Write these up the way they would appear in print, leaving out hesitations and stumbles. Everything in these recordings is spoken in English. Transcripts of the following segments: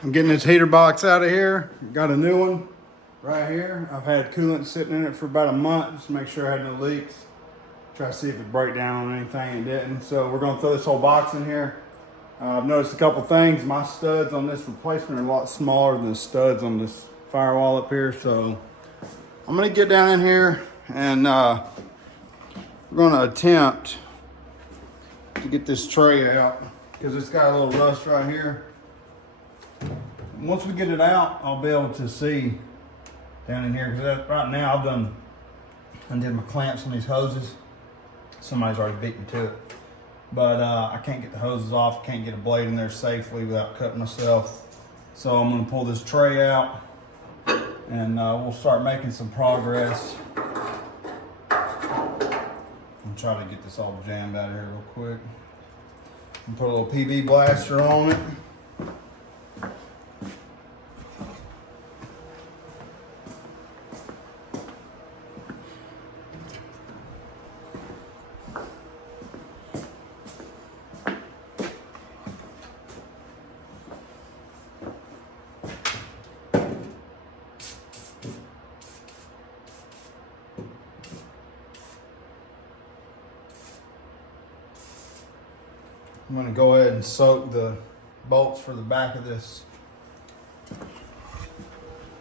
I'm getting this heater box out of here. Got a new one right here. I've had coolant sitting in it for about a month just to make sure I had no leaks. Try to see if it break down on anything. It didn't. So we're gonna throw this whole box in here. I've noticed a couple things. My studs on this replacement are a lot smaller than the studs on this firewall up here. So I'm gonna get down in here and we're gonna attempt to get this tray out because it's got a little rust right here. Once we get it out, I'll be able to see down in here because right now I undid my clamps on these hoses. Somebody's already beat me to it, but I can't get the hoses off. Can't get a blade in there safely without cutting myself. So I'm going to pull this tray out, and we'll start making some progress. I'm trying to get this all jammed out of here real quick. And put a little PB blaster on it. I'm going to go ahead and soak the bolts for the back of this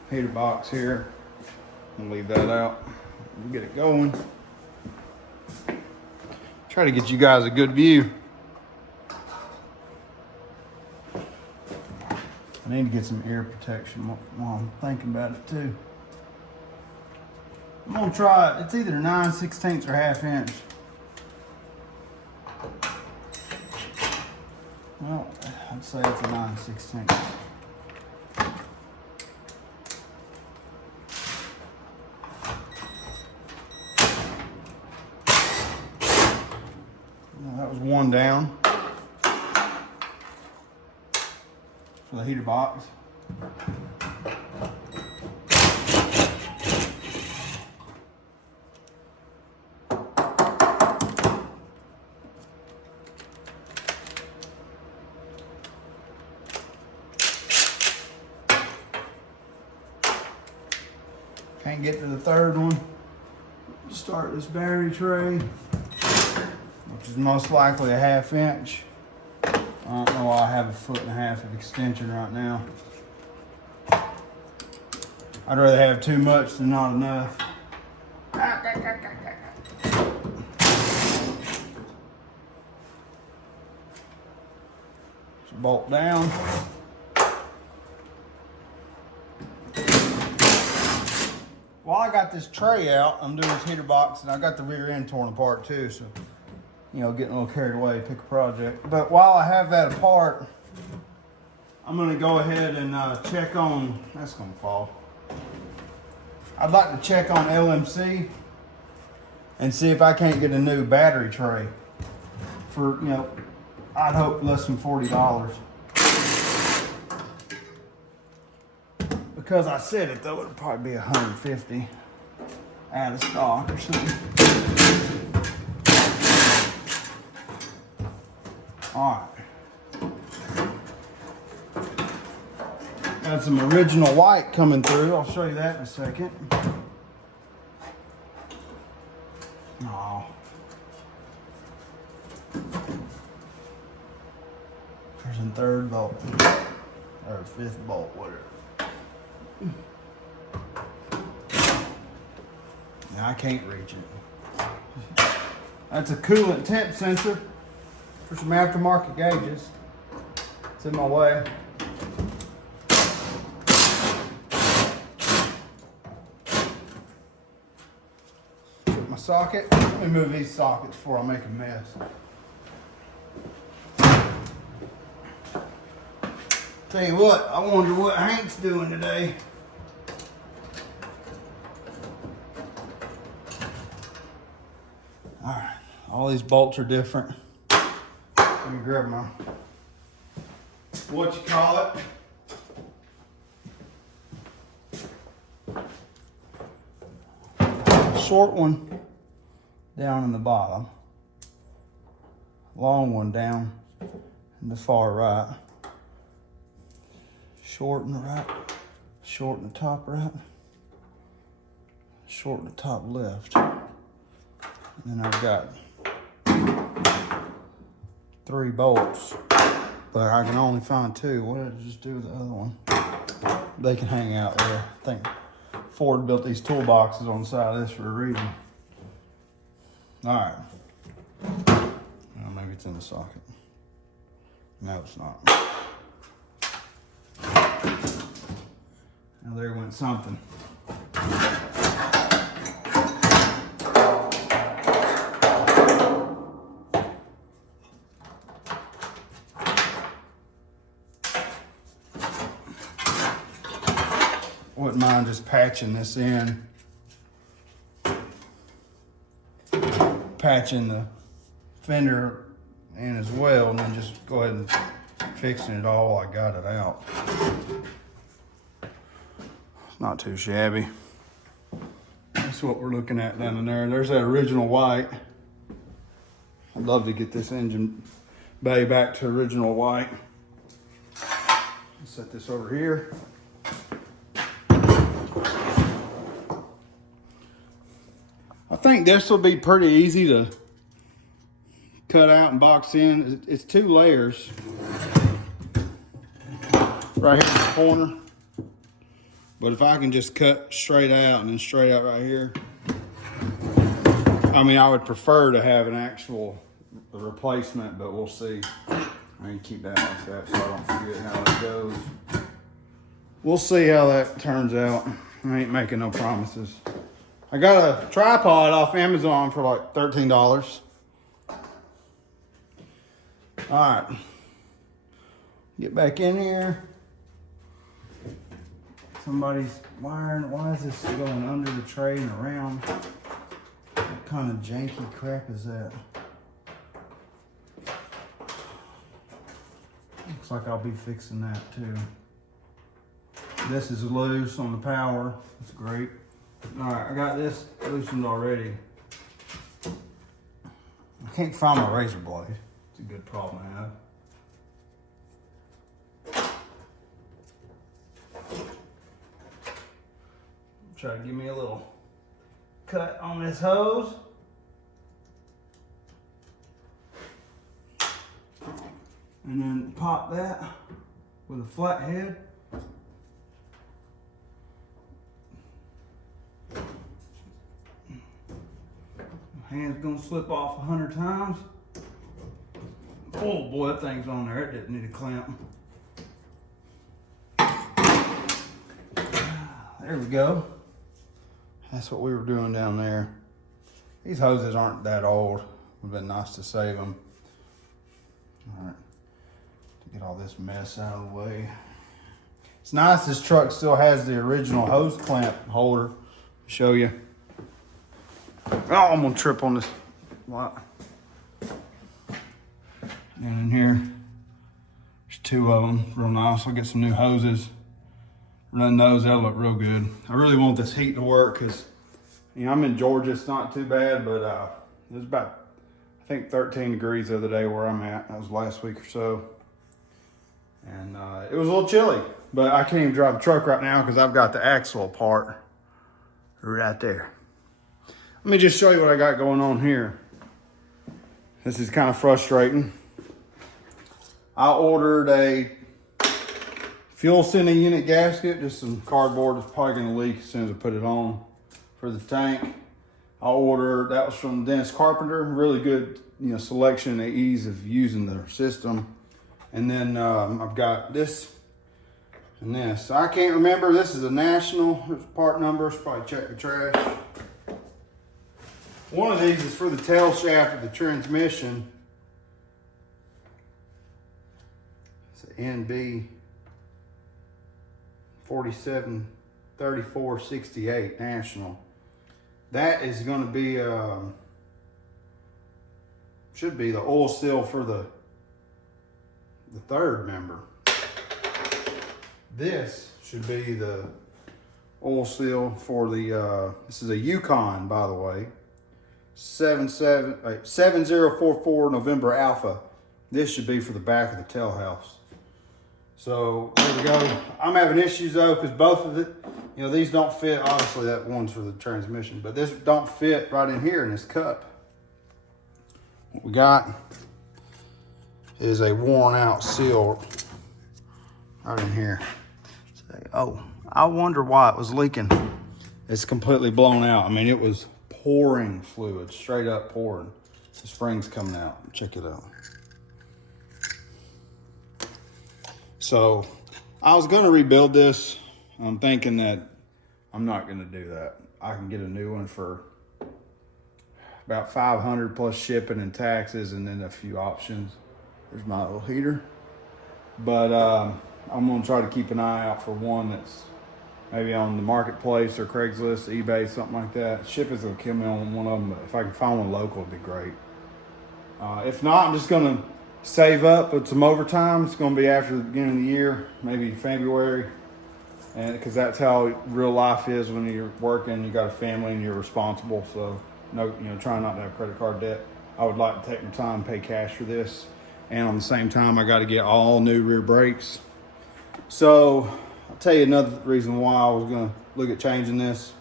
heater box here. I'll leave that out. We'll get it going. Try to get you guys a good view. I need to get some ear protection while I'm thinking about it too. I'm going to try it. It's either 9/16 or 1/2 inch. Well, I'd say it's a 9/16. Well, that was one down for the heater box. Can't get to the third one. Start this battery tray, which is most likely a 1/2 inch. I don't know why I have 1.5 feet of extension right now. I'd rather have too much than not enough. So bolt down. While I got this tray out, I'm doing this heater box, and I got the rear end torn apart too, so, you know, getting a little carried away, pick a project. But while I have that apart, I'm gonna go ahead and check on, that's gonna fall. I'd like to check on LMC and see if I can't get a new battery tray for, you know, I'd hope less than $40. Because I said it though, it'll probably be $150 out of stock or something. All right. Got some original white coming through. I'll show you that in a second. Oh. First and third bolt, or fifth bolt, whatever. Now I can't reach it. That's a coolant temp sensor for some aftermarket gauges. It's in my way. Put my socket. Let me move these sockets before I make a mess. Tell you what, I wonder what Hank's doing today. All right, all these bolts are different. Let me grab my, what you call it. Short one down in the bottom. Long one down in the far right. Short and right, short in the top right, short in the top left. And then I've got 3 bolts, but I can only find 2. What did I just do with the other one? They can hang out there. I think Ford built these toolboxes on the side of this for a reason. All right. Well, maybe it's in the socket. No, it's not. Now there went something. Wouldn't mind just patching this in. Patching the fender in as well, and then just go ahead and fixing it all while I got it out. Not too shabby. That's what we're looking at down in there. There's that original white. I'd love to get this engine bay back to original white. Set this over here. I think this will be pretty easy to cut out and box in. It's 2 layers right here in the corner. But if I can just cut straight out and then straight out right here, I mean, I would prefer to have an actual replacement, but we'll see. I can keep that like that so I don't forget how it goes. We'll see how that turns out. I ain't making no promises. I got a tripod off Amazon for like $13. All right, get back in here. Somebody's wiring. Why is this going under the tray and around? What kind of janky crap is that? Looks like I'll be fixing that too. This is loose on the power. That's great. All right, I got this loosened already. I can't find my razor blade. It's a good problem to have. Try to give me a little cut on this hose. And then pop that with a flat head. Hand's gonna slip off 100 times. Oh boy, that thing's on there. It didn't need a clamp. There we go. That's what we were doing down there. These hoses aren't that old. It would have been nice to save them. All right, to get all this mess out of the way. It's nice this truck still has the original hose clamp holder. Show you. Oh, I'm gonna trip on this lot. And in here, there's 2 of them, real nice. I'll get some new hoses. Run those, that'll look real good. I really want this heat to work because, you know, I'm in Georgia, it's not too bad, but it was about, I think 13 degrees the other day where I'm at. That was last week or so. And it was a little chilly, but I can't even drive the truck right now because I've got the axle apart right there. Let me just show you what I got going on here. This is kind of frustrating. I ordered a fuel sending unit gasket, just some cardboard that's probably gonna leak as soon as I put it on for the tank. I ordered, that was from Dennis Carpenter, really good, you know, selection and ease of using their system. And then I've got this and this. I can't remember, this is a National, there's part numbers, probably check the trash. One of these is for the tail shaft of the transmission. It's an NB 473468 National. That is going to be should be the oil seal for the 3rd member. This should be the oil seal for the this is a Yukon, by the way. 7044 November Alpha. This should be for the back of the tail house. So there we go. I'm having issues though, because both of it, you know, these don't fit. Obviously that one's for the transmission, but this don't fit right in here in this cup. What we got is a worn out seal right in here. Oh, I wonder why it was leaking. It's completely blown out. I mean, it was pouring fluid, straight up pouring. The spring's coming out. Check it out. So I was gonna rebuild this. I'm thinking that I'm not gonna do that. I can get a new one for about $500 plus shipping and taxes, and then a few options. There's my little heater. But I'm gonna try to keep an eye out for one that's maybe on the marketplace or Craigslist, eBay, something like that. Shipping's gonna kill me on one of them, but if I can find one local, it'd be great. If not, I'm just gonna save up with some overtime. It's gonna be after the beginning of the year, maybe February, and because that's how real life is when you're working, you got a family and you're responsible. So no, you know, trying not to have credit card debt. I would like to take my time and pay cash for this, and on the same time, I got to get all new rear brakes. So I'll tell you another reason why I was gonna look at changing this.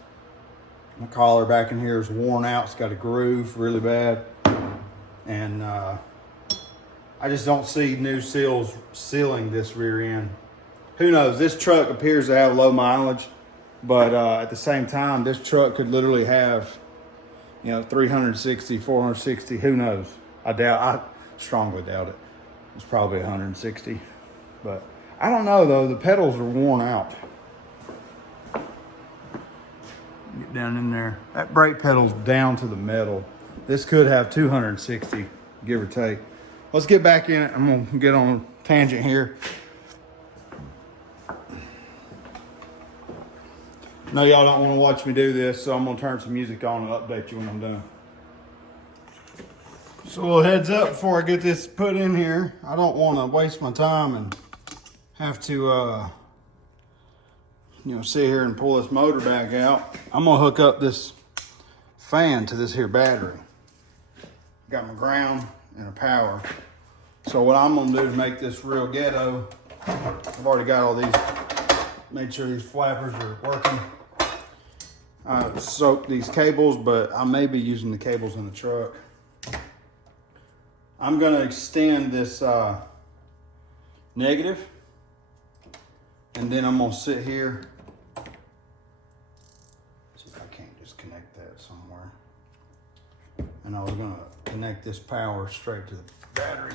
My collar back in here is worn out. It's got a groove really bad, and I just don't see new seals sealing this rear end. Who knows? This truck appears to have low mileage, but at the same time, this truck could literally have, you know, 360, 460, who knows? I strongly doubt it. It's probably 160, but I don't know though. The pedals are worn out. Get down in there. That brake pedal's down to the metal. This could have 260, give or take. Let's get back in it. I'm gonna get on a tangent here. No, y'all don't want to watch me do this, so I'm gonna turn some music on and update you when I'm done. So a little heads up before I get this put in here. I don't want to waste my time and have to, you know, sit here and pull this motor back out. I'm gonna hook up this fan to this here battery. Got my ground and a power. So what I'm gonna do to make this real ghetto, I've already got all these, made sure these flappers are working. I soaked these cables, but I may be using the cables in the truck. I'm gonna extend this negative, and then I'm gonna sit here. See if I can't just connect that somewhere. And I was gonna connect this power straight to the battery.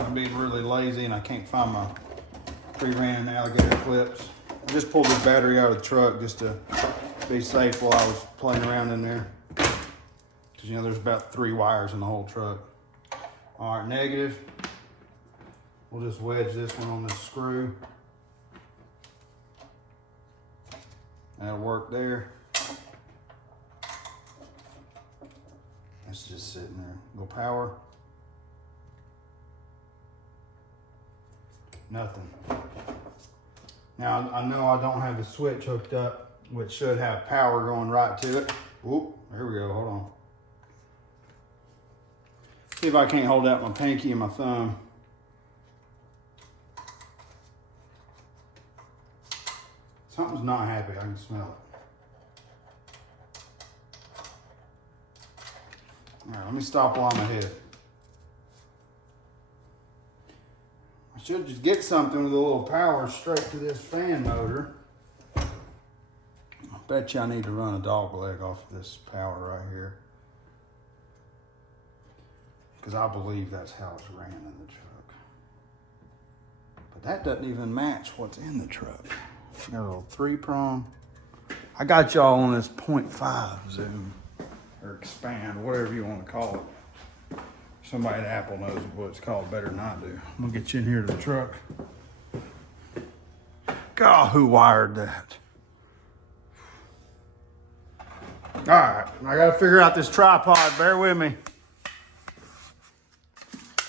I'm being really lazy and I can't find my pre-ran alligator clips. I just pulled this battery out of the truck just to be safe while I was playing around in there. Because, you know, there's about 3 wires in the whole truck. All right, negative. We'll just wedge this one on this screw. That'll work there. It's just sitting there. Go power. Nothing. Now, I know I don't have the switch hooked up, which should have power going right to it. Whoop, there we go, hold on. See if I can't hold out my pinky and my thumb. Something's not happy, I can smell it. All right, let me stop while I'm ahead. I should just get something with a little power straight to this fan motor. I bet you I need to run a dog leg off of this power right here. Because I believe that's how it's ran in the truck. But that doesn't even match what's in the truck. Got a little 3-prong. I got y'all on this 0.5 zoom or expand, whatever you want to call it. Somebody at Apple knows what it's called better than I do. I'm gonna get you in here to the truck. God, who wired that? All right, I gotta figure out this tripod, bear with me.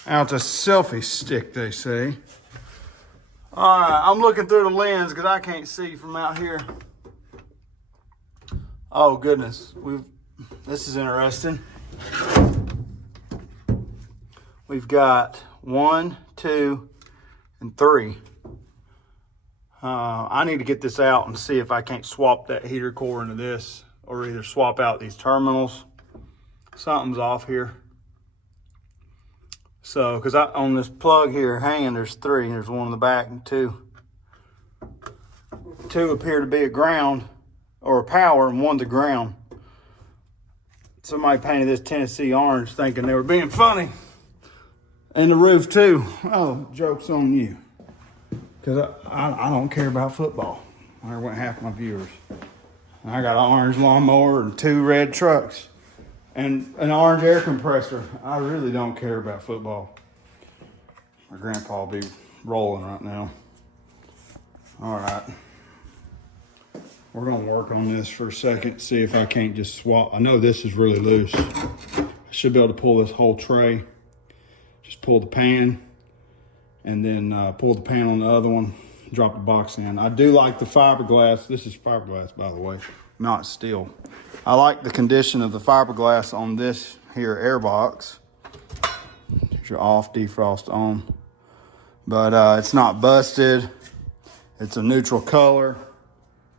Out a selfie stick, they say. All right, I'm looking through the lens because I can't see from out here. Oh goodness, this is interesting. We've got 1, 2, and 3. I need to get this out and see if I can't swap that heater core into this, or either swap out these terminals. Something's off here. So, because on this plug here hanging, there's 3. There's one in the back and 2. 2 appear to be a ground or a power, and 1's a ground. Somebody painted this Tennessee orange thinking they were being funny. And the roof too. Oh, joke's on you. Because I don't care about football. I went half my viewers. I got an orange lawnmower and 2 red trucks and an orange air compressor. I really don't care about football. My grandpa will be rolling right now. All right. We're gonna work on this for a second, see if I can't just swap. I know this is really loose. I should be able to pull this whole tray. Just pull the pan and then pull the pan on the other one, drop the box in. I do like the fiberglass. This is fiberglass, by the way, not steel. I like the condition of the fiberglass on this here air box. There's your off, defrost on. But it's not busted. It's a neutral color.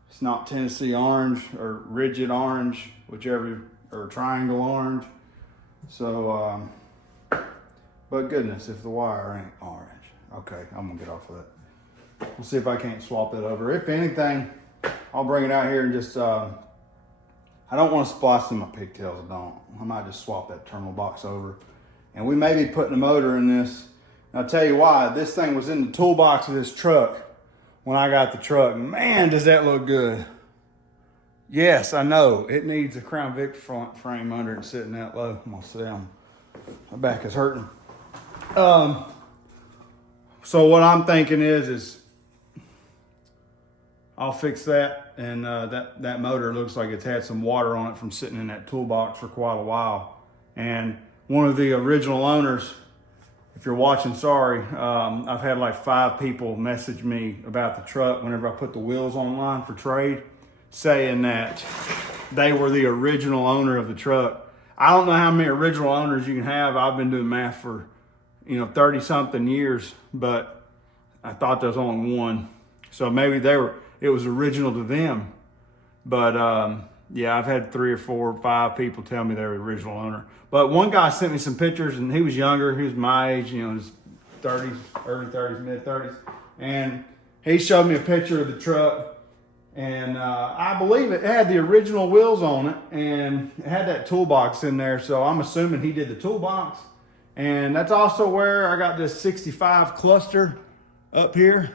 It's not Tennessee orange or rigid orange, whichever, or triangle orange. So, but goodness, if the wire ain't orange. Okay, I'm gonna get off of that. We'll see if I can't swap that over. If anything, I'll bring it out here and just, I don't want to splice in my pigtails, I might just swap that terminal box over. And we may be putting a motor in this. And I'll tell you why, this thing was in the toolbox of this truck when I got the truck. Man, does that look good. Yes, I know, it needs a Crown Vic front frame under it sitting that low. I'm gonna sit down, my back is hurting. So what I'm thinking is I'll fix that, and that motor looks like it's had some water on it from sitting in that toolbox for quite a while. And one of the original owners, if you're watching, sorry, I've had like 5 people message me about the truck whenever I put the wheels online for trade, saying that they were the original owner of the truck. I don't know how many original owners you can have. I've been doing math for 30 something years, but I thought there was only one. So maybe it was original to them. But yeah, I've had 3 or 4 or 5 people tell me they're the original owner. But one guy sent me some pictures, and he was younger. He was my age, his 30s, early 30s, mid 30s. And he showed me a picture of the truck, and I believe it had the original wheels on it, and it had that toolbox in there. So I'm assuming he did the toolbox. And that's also where I got this 65 cluster up here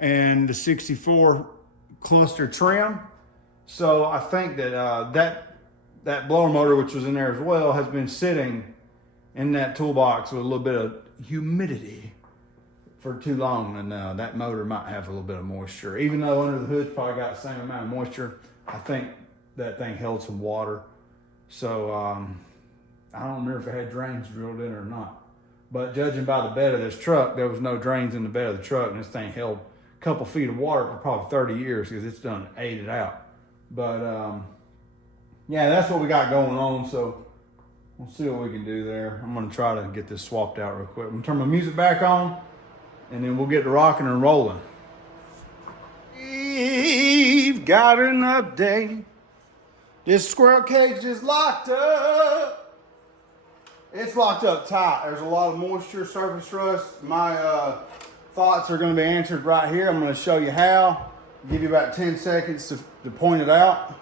and the 64 cluster trim. So I think that that blower motor, which was in there as well, has been sitting in that toolbox with a little bit of humidity for too long, and that motor might have a little bit of moisture. Even though under the hood's probably got the same amount of moisture, I think that thing held some water. So I don't remember if it had drains drilled in it or not. But judging by the bed of this truck, there was no drains in the bed of the truck, and this thing held a couple feet of water for probably 30 years because it's done ate it out. But yeah, that's what we got going on. So we'll see what we can do there. I'm gonna try to get this swapped out real quick. I'm gonna turn my music back on, and then we'll get to rocking and rolling. We've got an update. This squirrel cage is locked up. It's locked up tight. There's a lot of moisture, surface rust. My thoughts are going to be answered right here. I'm going to show you how. Give you about 10 seconds to point it out.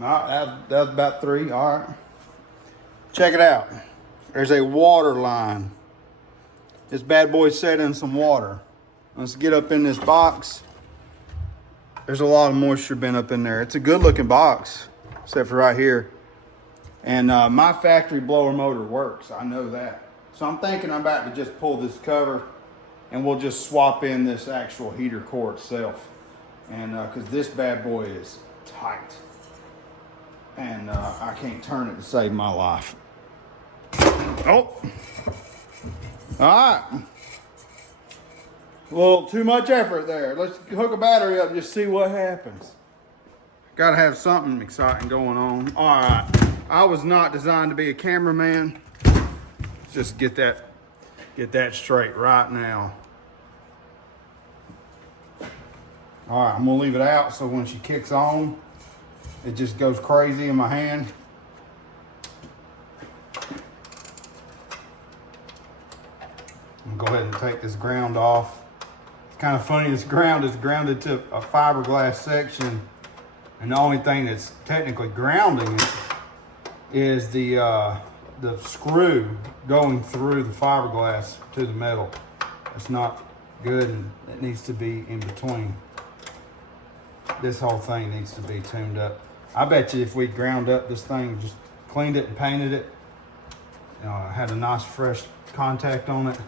All right, that was about 3. All right. Check it out. There's a water line. This bad boy set in some water. Let's get up in this box. There's a lot of moisture been up in there. It's a good looking box, except for right here. And my factory blower motor works. I know that. So I'm thinking I'm about to just pull this cover, and we'll just swap in this actual heater core itself. And because this bad boy is tight. And I can't turn it to save my life. Oh. All right. A little too much effort there. Let's hook a battery up and just see what happens. Gotta have something exciting going on. All right. I was not designed to be a cameraman. Let's just get that Get that straight right now. All right, I'm gonna leave it out so when she kicks on, it just goes crazy in my hand. I'm gonna go ahead and take this ground off. It's kind of funny, this ground is grounded to a fiberglass section, and the only thing that's technically grounding it is the screw going through the fiberglass to the metal. It's not good, and it needs to be in between. This whole thing needs to be tuned up. I bet you if we ground up this thing, just cleaned it and painted it, had a nice fresh contact on it,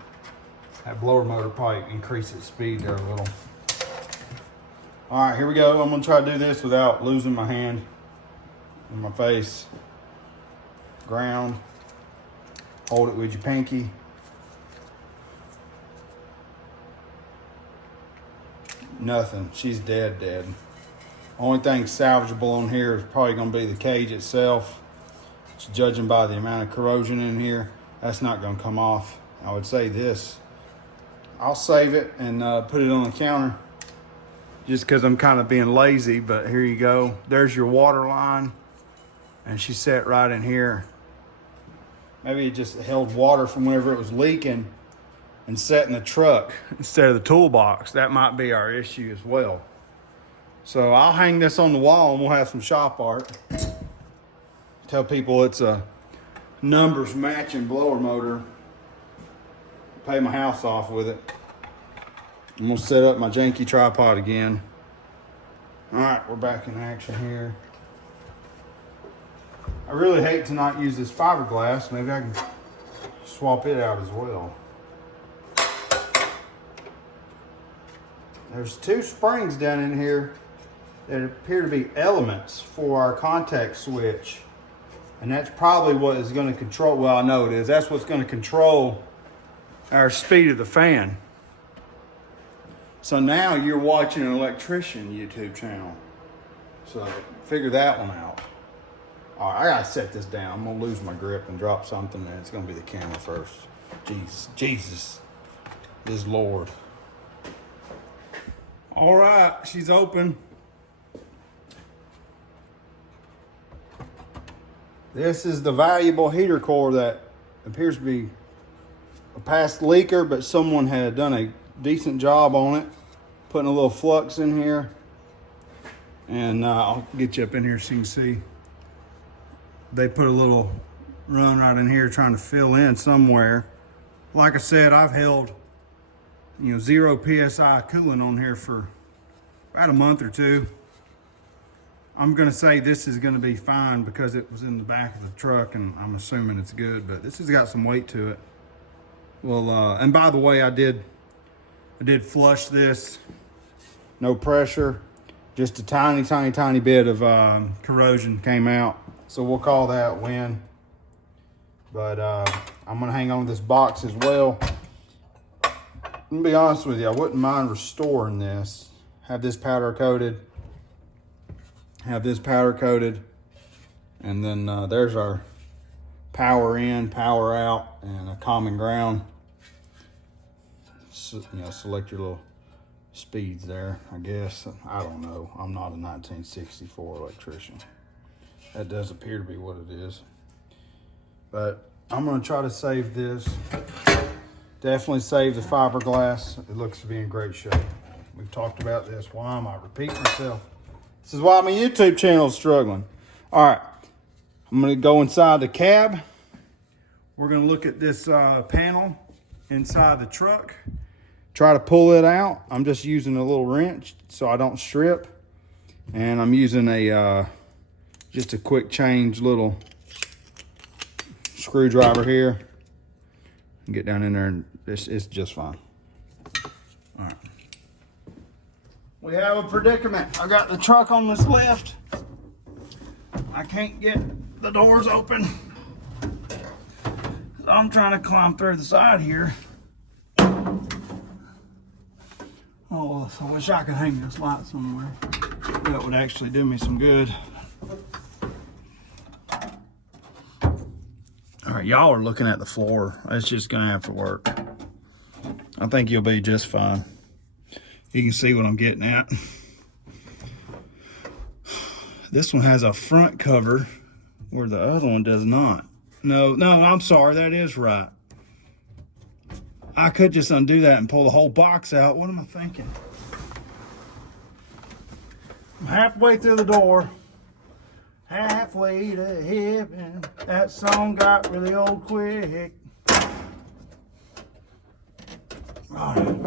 that blower motor probably increase its speed there a little. All right, here we go. I'm gonna try to do this without losing my hand and my face. Ground, hold it with your pinky. Nothing, she's dead. Only thing salvageable on here is probably gonna be the cage itself. Just judging by the amount of corrosion in here, that's not gonna come off. I would say this, I'll save it and put it on the counter just because I'm kind of being lazy, but here you go. There's your water line, and she set right in here. Maybe it just held water from whenever it was leaking and set in the truck instead of the toolbox. That might be our issue as well. So I'll hang this on the wall and we'll have some shop art. Tell people it's a numbers matching blower motor. Pay my house off with it. I'm gonna set up my janky tripod again. All right, we're back in action here. I really hate to not use this fiberglass. Maybe I can swap it out as well. There's two springs down in here that appear to be elements for our contact switch. And that's probably what is going to control, well, I know it is. That's what's going to control our speed of the fan. So now you're watching an electrician YouTube channel. So figure that one out. All right, I gotta set this down. I'm gonna lose my grip and drop something, and it's gonna be the camera first. Jesus is Lord. All right, she's open. This is the valuable heater core that appears to be a past leaker, but someone had done a decent job on it, putting a little flux in here. And I'll get you up in here so you can see. They put a little run right in here trying to fill in somewhere. Like I said, I've held 0 PSI coolant on here for about a month or two. I'm gonna say this is gonna be fine because it was in the back of the truck, and I'm assuming it's good, but this has got some weight to it. Well, and by the way, I did flush this. No pressure, just a tiny bit of corrosion came out. So we'll call that win. But I'm gonna hang on to this box as well. I'm gonna be honest with you, I wouldn't mind restoring this. Have this powder coated. And then there's our power in, power out, and a common ground. So, select your little speeds there, I guess. I don't know. I'm not a 1964 electrician. That does appear to be what it is. But I'm gonna try to save this. Definitely save the fiberglass. It looks to be in great shape. We've talked about this. Why am I repeating myself? This is why my YouTube channel is struggling. All right, I'm gonna go inside the cab. We're gonna look at this panel inside the truck. Try to pull it out. I'm just using a little wrench so I don't strip. And I'm using just a quick change little screwdriver here. Get down in there and it's just fine. All right. We have a predicament. I got the truck on this lift. I can't get the doors open. So I'm trying to climb through the side here. Oh, I wish I could hang this light somewhere. That would actually do me some good. All right, y'all are looking at the floor. It's just gonna have to work. I think you'll be just fine. You can see what I'm getting at. This one has a front cover where the other one does not. No, I'm sorry, that is right. I could just undo that and pull the whole box out. What am I thinking? I'm halfway through the door. Halfway to heaven. That song got really old quick. All right.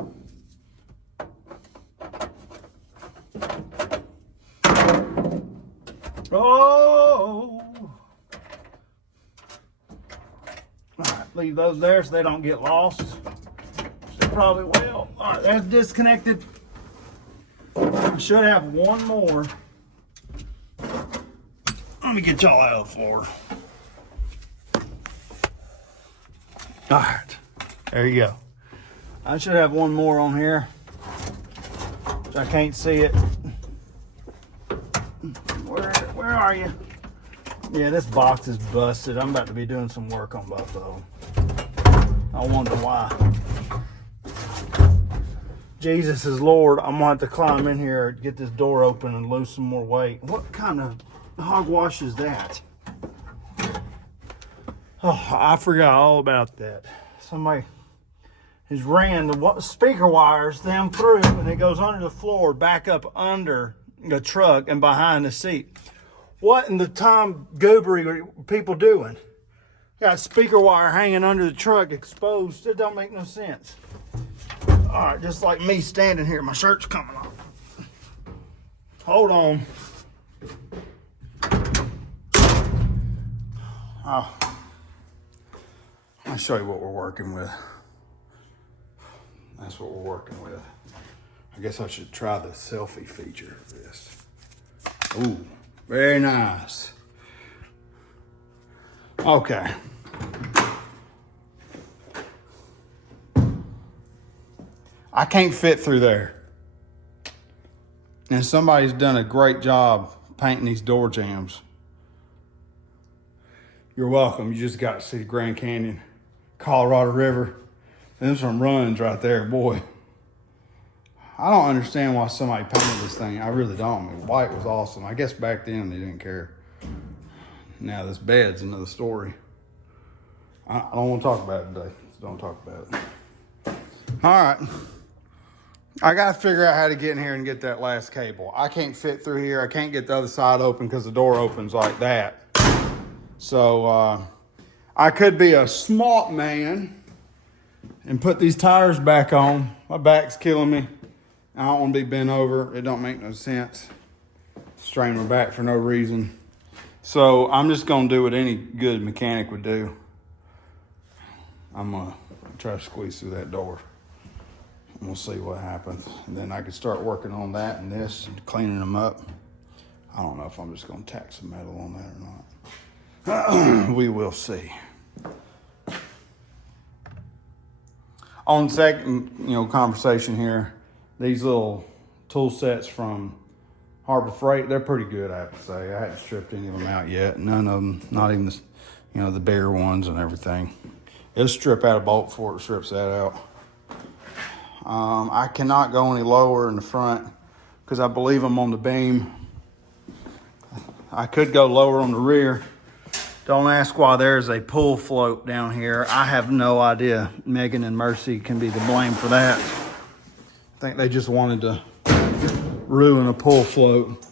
Oh! Alright, leave those there so they don't get lost. They probably will. Alright, that's disconnected. I should have one more. Let me get y'all out of the floor. Alright, there you go. I should have one more on here, which I can't see it. Where are you? Yeah, this box is busted. I'm about to be doing some work on both of them. I wonder why. Jesus is Lord. I'm gonna have to climb in here, get this door open and lose some more weight. What kind of hogwash is that? Oh, I forgot all about that. Somebody has ran the speaker wires down through and it goes under the floor, back up under the truck and behind the seat. What in the Tom Goobery are people doing? Got speaker wire hanging under the truck exposed. It don't make no sense. All right, just like me standing here, my shirt's coming off. Hold on. Oh, I'll show you what we're working with. That's what we're working with. I guess I should try the selfie feature of this. Ooh, very nice. Okay. I can't fit through there. And somebody's done a great job painting these door jambs. You're welcome. You just got to see Grand Canyon, Colorado River. And there's some runs right there, boy. I don't understand why somebody painted this thing. I really don't. I mean, white was awesome. I guess back then they didn't care. Now this bed's another story. I don't want to talk about it today. So don't talk about it. All right. I got to figure out how to get in here and get that last cable. I can't fit through here. I can't get the other side open because the door opens like that. So I could be a smart man and put these tires back on. My back's killing me. I don't want to be bent over. It don't make no sense. Strain my back for no reason. So I'm just going to do what any good mechanic would do. I'm going to try to squeeze through that door. And we'll see what happens. And then I can start working on that and this and cleaning them up. I don't know if I'm just going to tack some metal on that or not. We will see. On second, conversation here, these little tool sets from Harbor Freight, they're pretty good, I have to say. I haven't stripped any of them out yet. None of them, not even the bigger ones and everything. It'll strip out a bolt before it strips that out. I cannot go any lower in the front because I believe I'm on the beam. I could go lower on the rear. Don't ask why there's a pull float down here. I have no idea. Megan and Mercy can be the blame for that. I think they just wanted to ruin a pull float.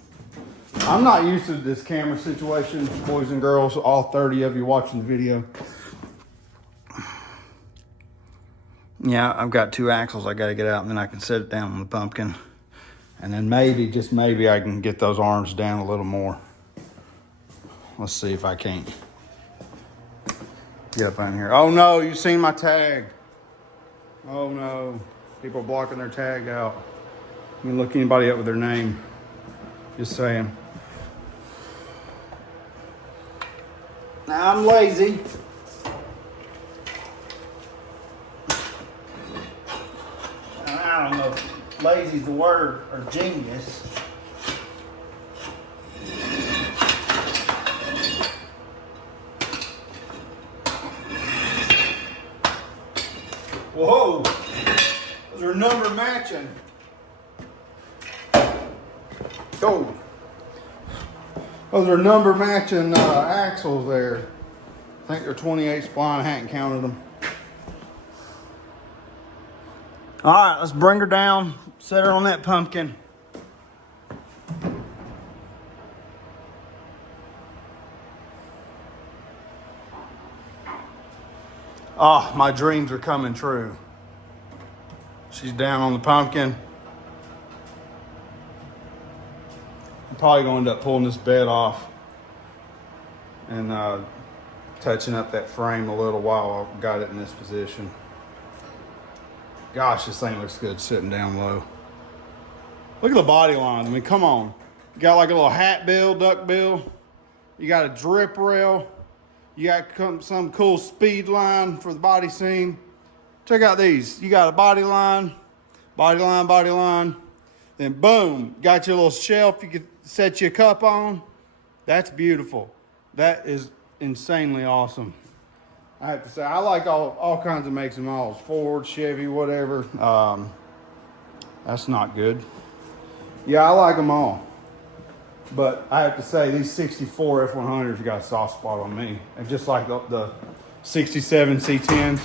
I'm not used to this camera situation, boys and girls, all 30 of you watching the video. Yeah, I've got 2 axles I got to get out, and then I can set it down on the pumpkin. And then maybe, just maybe, I can get those arms down a little more. Let's see if I can't get up on here. Oh no, you seen my tag. Oh no, people blocking their tag out. Let me look anybody up with their name. Just saying. Now I'm lazy. I don't know if lazy's the word or genius. Whoa! matching. Oh, those are number matching axles there. I think they're 28 spline. I hadn't counted them. All right, let's bring her down. Set her on that pumpkin. Oh, my dreams are coming true. She's down on the pumpkin. I'm probably going to end up pulling this bed off and touching up that frame a little while I've got it in this position. Gosh, this thing looks good sitting down low. Look at the body lines. I mean, come on. You got like a little hat bill, duck bill. You got a drip rail. You got some cool speed line for the body seam. Check out these. You got a body line, body line, body line. Then boom, got your little shelf you could set your cup on. That's beautiful. That is insanely awesome. I have to say, I like all kinds of makes and models. Ford, Chevy, whatever. That's not good. Yeah, I like them all. But I have to say, these 64 F100s got a soft spot on me. And just like the 67 C10s.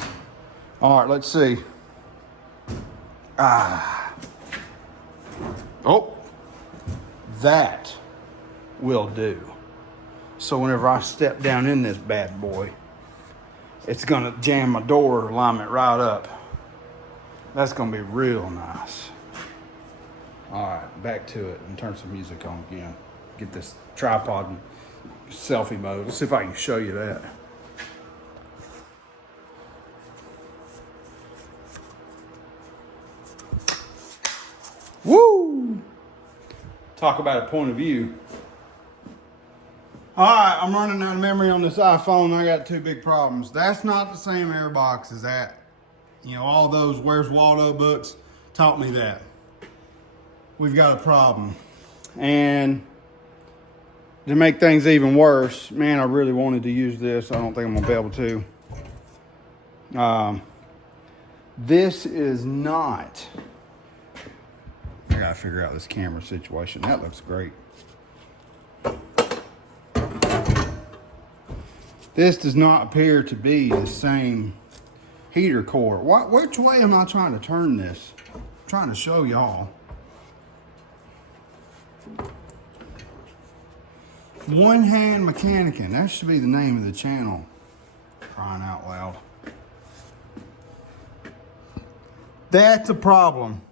All right, let's see. Oh, that will do. So whenever I step down in this bad boy, it's gonna jam my door alignment right up. That's gonna be real nice. All right, back to it and turn some music on again. Get this tripod in selfie mode. Let's see if I can show you that. Woo! Talk about a point of view. All right, I'm running out of memory on this iPhone. I got two big problems. That's not the same airbox as that. You know, all those Where's Waldo books taught me that. We've got a problem. And to make things even worse, man, I really wanted to use this. I don't think I'm gonna be able to. This is not, I gotta figure out this camera situation. That looks great. This does not appear to be the same heater core. Which way am I trying to turn this? I'm trying to show y'all. One Hand Mechanicking. That should be the name of the channel. Crying out loud. That's a problem.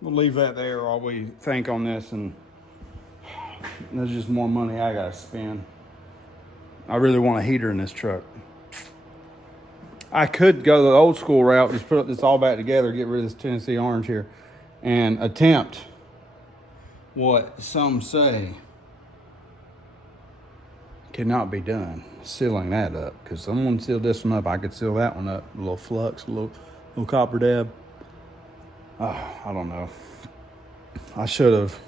We'll leave that there while we think on this, and there's just more money I gotta spend. I really want a heater in this truck. I could go the old school route, just put this all back together, get rid of this Tennessee orange here, and attempt what some say cannot be done, sealing that up. Because someone sealed this one up, I could seal that one up. A little flux, a little copper dab. I don't know. I should have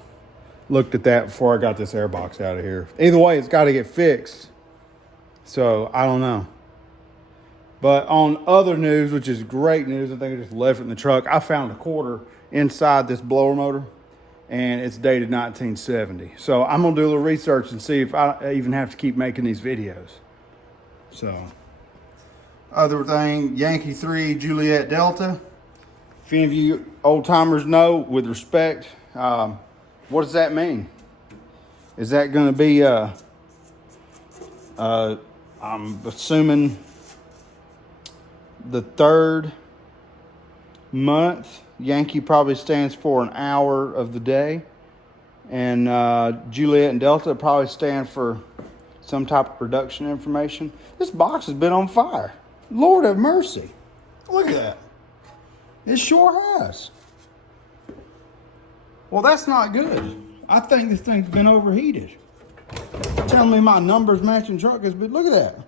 looked at that before I got this airbox out of here. Either way, it's got to get fixed. So, I don't know. But on other news, which is great news, I think I just left it in the truck. I found a quarter inside this blower motor, and it's dated 1970. So, I'm going to do a little research and see if I even have to keep making these videos. So, other thing, Yankee 3 Juliet Delta. If any of you old timers know, with respect, what does that mean? Is that going to be, I'm assuming, the third month? Yankee probably stands for an hour of the day. And Juliet and Delta probably stand for some type of production information. This box has been on fire. Lord have mercy. Look at that. It sure has. Well, that's not good. I think this thing's been overheated. Telling me my numbers matching truck has been, look at that.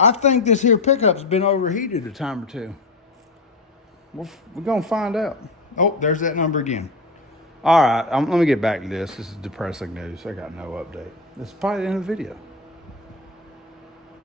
I think this here pickup's been overheated a time or two. We're gonna find out. Oh, there's that number again. All right, let me get back to this. This is depressing news. I got no update. This is probably the end of the video.